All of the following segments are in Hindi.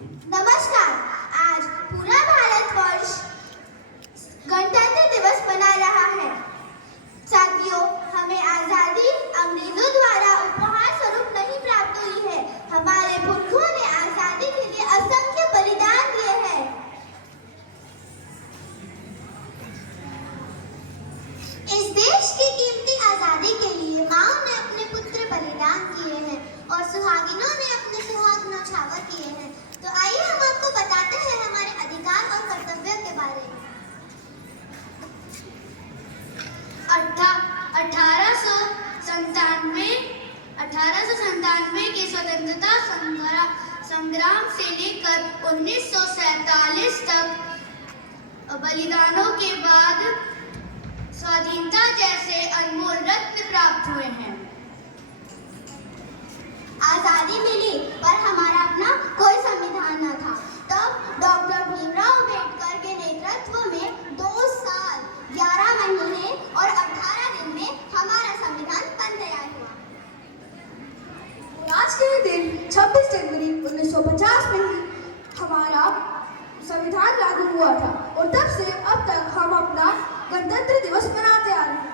नमस्कार। आज पूरा भारतवर्ष गणतंत्र दिवस मना रहा है। साथियों, हमें आजादी अंग्रेजों द्वारा उपहार स्वरूप नहीं प्राप्त हुई है। हमारे पुरखों ने आजादी के लिए असंख्य बलिदान दिए हैं। इस देश की कीमती आजादी के लिए माओ ने अपने पुत्र बलिदान किए हैं और सुहागिनों ने अपने सुहाग न्यौछावर किए हैं। तो आइए हम आपको बताते हैं हमारे अधिकार और कर्तव्य के बारे में। 1897 के स्वतंत्रता संग्राम से लेकर 1947 तक बलिदानों के बाद स्वाधीनता जैसे अनमोल रत्न प्राप्त हुए हैं। आजादी मिली पर हमारा अपना कोई संविधान न था। तब डॉक्टर भीमराव अंबेडकर के नेतृत्व में 2 साल 11 महीने और 18 दिन में हमारा संविधान बन तैयार हुआ। आज के दिन 26 जनवरी 1950 में ही हमारा संविधान लागू हुआ था और तब से अब तक हम अपना गणतंत्र दिवस मनाते आ रहे हैं।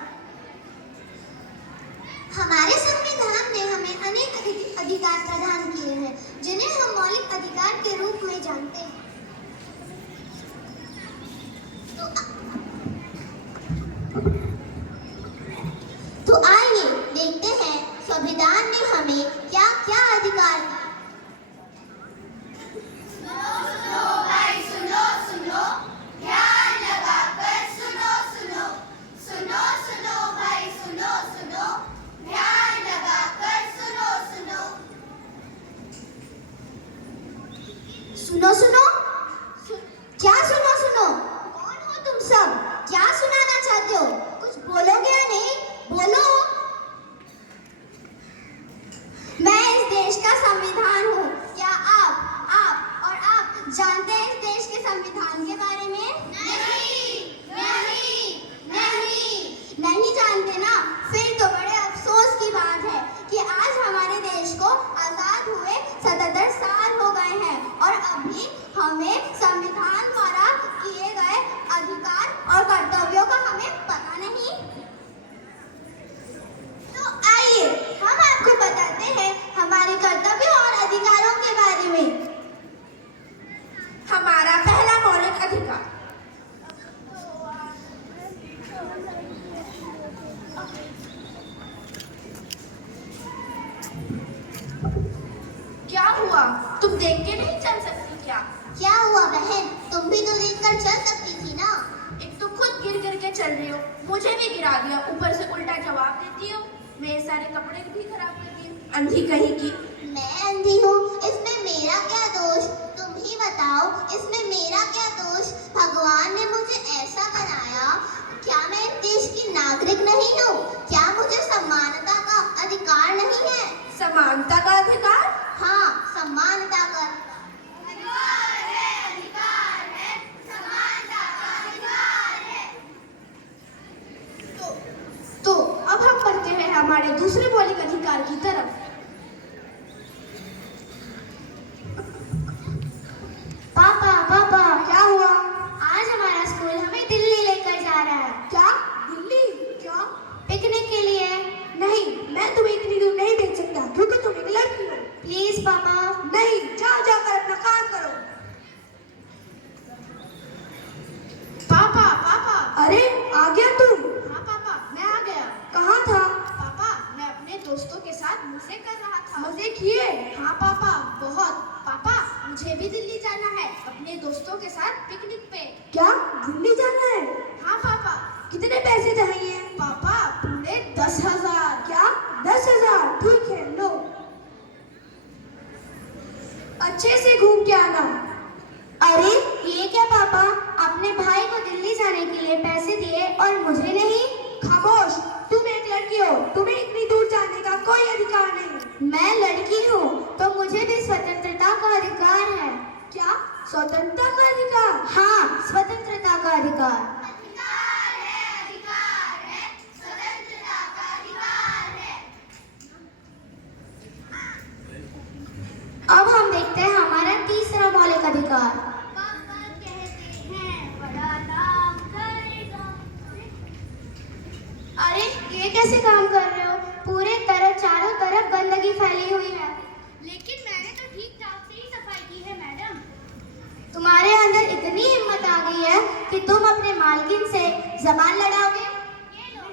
हमारे संविधान ने हमें अनेक अधिकार प्रदान किए हैं, जिन्हें हम मौलिक अधिकार के रूप में जानते हैं। तो आइए देखते हैं संविधान ने हमें क्या क्या अधिकार दिए। सुनो सुनो, क्या सुनो सुनो? कौन हो तुम सब? क्या सुनाना चाहते हो? कुछ बोलोगे या नहीं? बोलो। मैं इस देश का संविधान हूँ। क्या आप और आप जानते हैं इस देश के संविधान के बारे में? नहीं जानते ना? फिर तो बड़े अफसोस की बात है कि आज हमारे देश को आजाद हुए 77 साल हो गए हैं और अभी हमें संविधान द्वारा किए गए अधिकार और कर्तव्यों का हमें पता नहीं। तो आइए हम आपको बताते हैं हमारे कर्तव्यों और अधिकारों के बारे में। हमारा पहला मौलिक अधिकार, क्या हुआ? तुम देख के नहीं चल सकती क्या? क्या हुआ बहन? तुम भी तो देखकर चल सकती थी ना। एक तो खुद गिर गिर के चल रही हो, मुझे भी गिरा दिया, ऊपर से उल्टा जवाब देती हो। मेरे सारे कपड़े भी खराब कर दिए, अंधी कहीं की। मैं अंधी हूँ, इसमें मेरा क्या दोष? तुम ही बताओ, इसमें मेरा क्या दोष? भगवान ने मुझे ऐसा बनाया, क्या मैं इस देश की नागरिक नहीं हूँ? क्या मुझे समानता का अधिकार नहीं है? समानता का अधिकार? हाँ, समानता का तो अब हम बढ़ते हैं हमारे दूसरे मौलिक अधिकार की तरफ। पापा, क्या हुआ? आज हमारा स्कूल हमें दिल्ली लेकर जा रहा है। क्या? दिल्ली? क्यों? पिकनिक के लिए। नहीं, मैं तुम्हें इतनी दूर नहीं भेज सकता क्योंकि तुम एक लड़की हो। प्लीज पापा। नहीं, जाओ जाकर अपना काम करो। पापा, अरे आ गया तुम? हाँ पापा, मैं आ गया। कहाँ था? पापा, मैं अपने दोस्तों के साथ मजे कर रहा था। मजे किए? हाँ पापा, बहुत। पापा, मुझे भी दिल्ली जाना है अपने दोस्तों के साथ पिकनिक पे। क्या दिल्ली जाना है? हाँ पापा। कितने पैसे चाहिए? पापा, पूरे 10,000। क्या? 10,000? ठीक है, लो। अच्छे से घूम के आना। अरे ये क्या पापा, अपने भाई को दिल्ली जाने के लिए पैसे दिए और मुझे नहीं? खामोश, तुम एक लड़की हो, तुम्हें इतनी दूर जाने का कोई अधिकार नहीं। मैं लड़की हूँ तो मुझे भी स्वतंत्रता का अधिकार है। क्या? स्वतंत्रता का अधिकार? हाँ, स्वतंत्रता का अधिकार। अब हम देखते हैं हमारा तीसरा अधिकार। पापा कहते हैं बड़ा नाम करेगा। अरे ये कैसे काम कर रहे हो? पूरे तरफ चारों तरफ गंदगी फैली हुई है। लेकिन मैंने तो ठीक ठाक से ही सफाई की है मैडम। तुम्हारे अंदर इतनी हिम्मत आ गई है कि तुम अपने मालकिन से जबान लड़ाओगे? ये लो।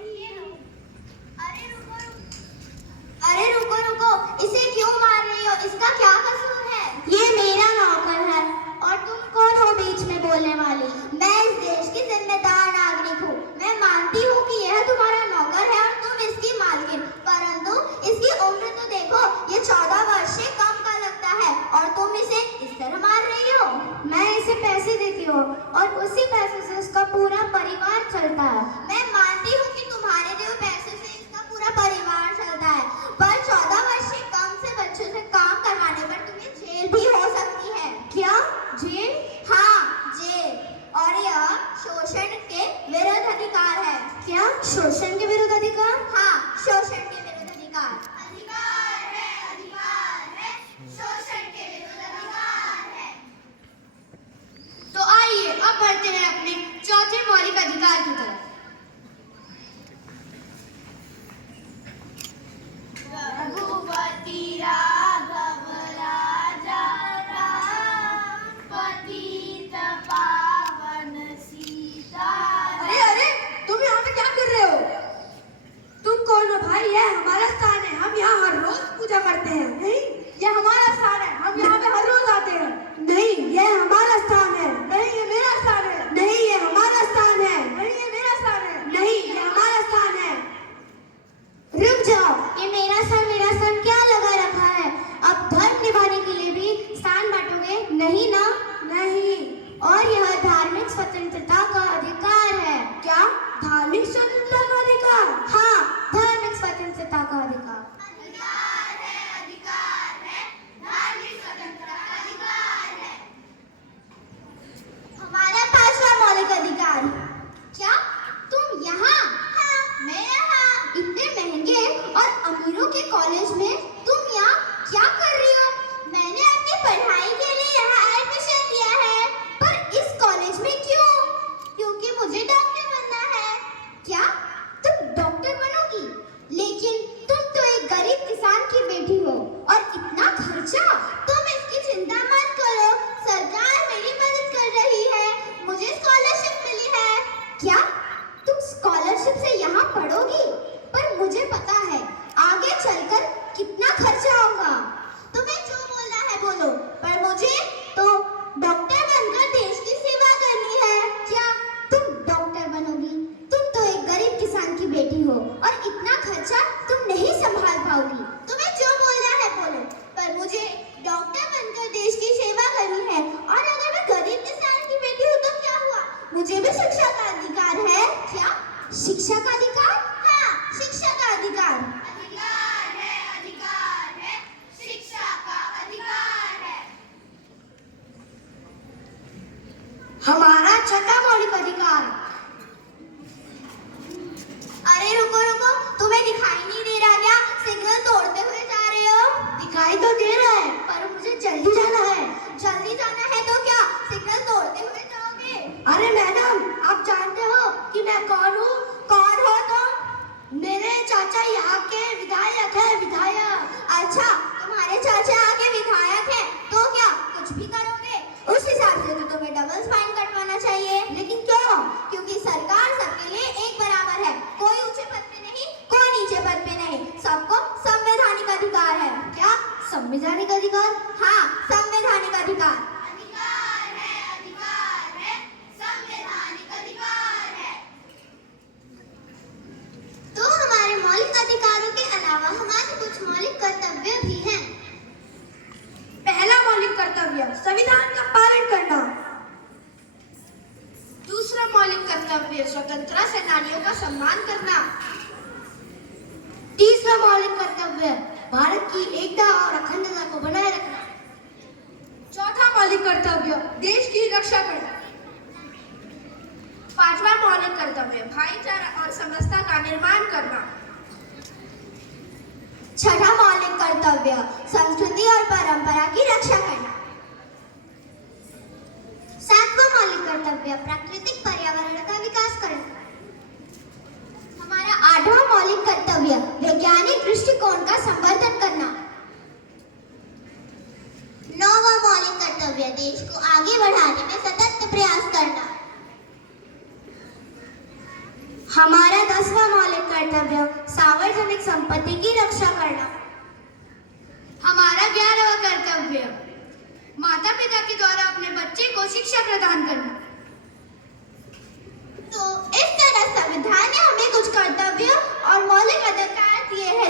अरे रुको रुको, इसे क्यों मार रही हो? इसका क्या कसूर है? ये मेरा नौकर है और तुम कौन हो बीच में बोलने वाली? मैं इस देश की जिम्मेदार नागरिक हूँ। मैं मानती हूँ कि यह तुम्हारा नौकर है और तुम इसकी मालकिन, परंतु इसकी उम्र तो देखो, ये 14 वर्ष से कम का लगता है और तुम इसे इस तरह मार रही हो। मैं इसे पैसे देती हूँ और उसी पैसे से उसका पूरा परिवार चलता है। मैं मानती हूँ कि तुम्हारे दिए पैसे से इसका पूरा परिवार चलता है, पर 14 वर्ष से कम से बच्चों से काम करवाने पर तुम्हें जेल भी हो सकती है। क्या जेल? हाँ जेल। और यह शोषण के विरुद्ध अधिकार है। क्या शोषण के विरुद्ध अधिकार? हाँ शोषण के विरुद्ध अधिकार। अधिकार है, शोषण के विरुद्ध अधिकार है। तो आइए अब बढ़ते हैं अपने चौथे मौलिक अधिकार की तरफ। रघुपति राघव राजा राम, पतित पावन सीताराम। अरे तुम यहाँ पे क्या कर रहे हो? तुम कौन हो भाई? यह हमारा स्थान है, हम यहाँ हर रोज पूजा करते हैं। नहीं, यह हमारा स्थान है, हम यहाँ पे हर रोज आते हैं। नहीं, यह हमारा स्थान है। नहीं, ये मेरा स्थान है। नहीं, ये हमारा स्थान है। नहीं, ये मेरा स्थान है। नहीं, ये हमारा स्थान है। रुक जाओ, ये मेरा स्थान क्या लगा रखा है? अब धर्म निभाने के लिए भी स्थान बांटोगे? नहीं ना? नहीं। और यह धार्मिक स्वतंत्रता का अधिकार है। क्या? धार्मिक स्वतंत्रता का अधिकार? हाँ, धार्मिक स्वतंत्रता का अधिकार। अधिकार है, धार्मिक स्वतंत्रता का अधिकार है। हमारा 5वां मौलिक अधिकार। क्या तुम यहाँ? हाँ, मैं यहाँ। इतने महंगे और अमीरों के कॉलेज में तुम यहाँ क्या कर रही हो? मैंने अपनी पढ़ाई के लिए यहाँ एडमिशन लिया है, पर इस कॉलेज में क्यों? क्योंकि मुझे डॉक्टर बनना है। क्या तुम डॉक्टर बनोगी? लेकिन तुम तो एक गरीब किसान की बेटी हो और इतना खर्चा। तुम इसकी चिंता मत करो, सरकार मेरी मदद कर रही है, मुझे स्कॉलरशिप मिली है। क्या तुम स्कॉलरशिप से यहाँ पढ़ोगी? पर मुझे पता है आगे चलकर कितना खर्चा होगा। तुम्हें जो बोलना है बोलो, पर मुझे तो डॉक्टर बनकर देश की सेवा करनी है। क्या तुम डॉक्टर बनोगी? तुम तो एक गरीब किसान की बेटी हो और इतना खर्चा तुम नहीं संभाल पाओगी। तुम्हें जो बोलना है बोलो, पर मुझे डॉक्टर बनकर देश की सेवा करनी है। और अगर मैं गरीब किसान की बेटी हूँ तो क्या हुआ? मुझे भी शिक्षा का अधिकार है। क्या शिक्षा का अधिकार? हाँ, शिक्षा का अधिकार। अधिकार है, शिक्षा का अधिकार है। हमारा 6वां मौलिक अधिकार। अरे रुको रुको, तुम्हें दिखाई नहीं दे रहा क्या? सिग्नल तोड़ते हुए जा रहे हो? दिखाई तो दे रहा है, पर मुझे जल्दी जाना है। जल्दी जाना है तो क्या सिग्नल तोड़ते हुए जाओगे? अरे मैडम, आप जानते हो कि मैं कौन हूँ? कौन हो तुम? मेरे चाचा यहाँ के विधायक है, विधायक। अच्छा, तुम्हारे चाचा आगे विधायक हैं, तो क्या कुछ भी करोगे? उस हिसाब से तो तुम्हें डबल स्पाइन कटवाना चाहिए। लेकिन क्यों? क्योंकि सरकार सबके लिए एक बराबर है, कोई ऊंचे पद पे नहीं, कोई नीचे पद पे नहीं, सबको संवैधानिक अधिकार है। क्या संवैधानिक अधिकार? हाँ, संवैधानिक अधिकार। अधिकार है, संवैधानिक अधिकार है। तो हमारे मौलिक अधिकारों के अलावा हमारे कुछ मौलिक कर्तव्य भी हैं। पहला मौलिक कर्तव्य संविधान का पालन करना। दूसरा मौलिक कर्तव्य स्वतंत्रता सेनानियों का सम्मान करना। तीसरा मौलिक कर्तव्य भारत की एकता और अखंडता को बनाए रखना। चौथा मौलिक कर्तव्य देश की रक्षा करना। पांचवा मौलिक कर्तव्य भाईचारा और समरसता का निर्माण करना। छठा मौलिक कर्तव्य संस्कृति और परंपरा की रक्षा करना। कर्तव्य प्राकृतिक पर्यावरण का विकास करना। हमारा 8वां मौलिक कर्तव्य वैज्ञानिक दृष्टिकोण का संवर्धन करना। 9वां मौलिक कर्तव्य देश को आगे बढ़ाने में सतत प्रयास करना। हमारा 10वां मौलिक कर्तव्य सार्वजनिक संपत्ति की रक्षा करना। हमारा 11वां कर्तव्य माता पिता के द्वारा अपने बच्चे को शिक्षा प्रदान करना। तो इस तरह संविधान ने हमें कुछ कर्तव्य और मौलिक अधिकार दिए हैं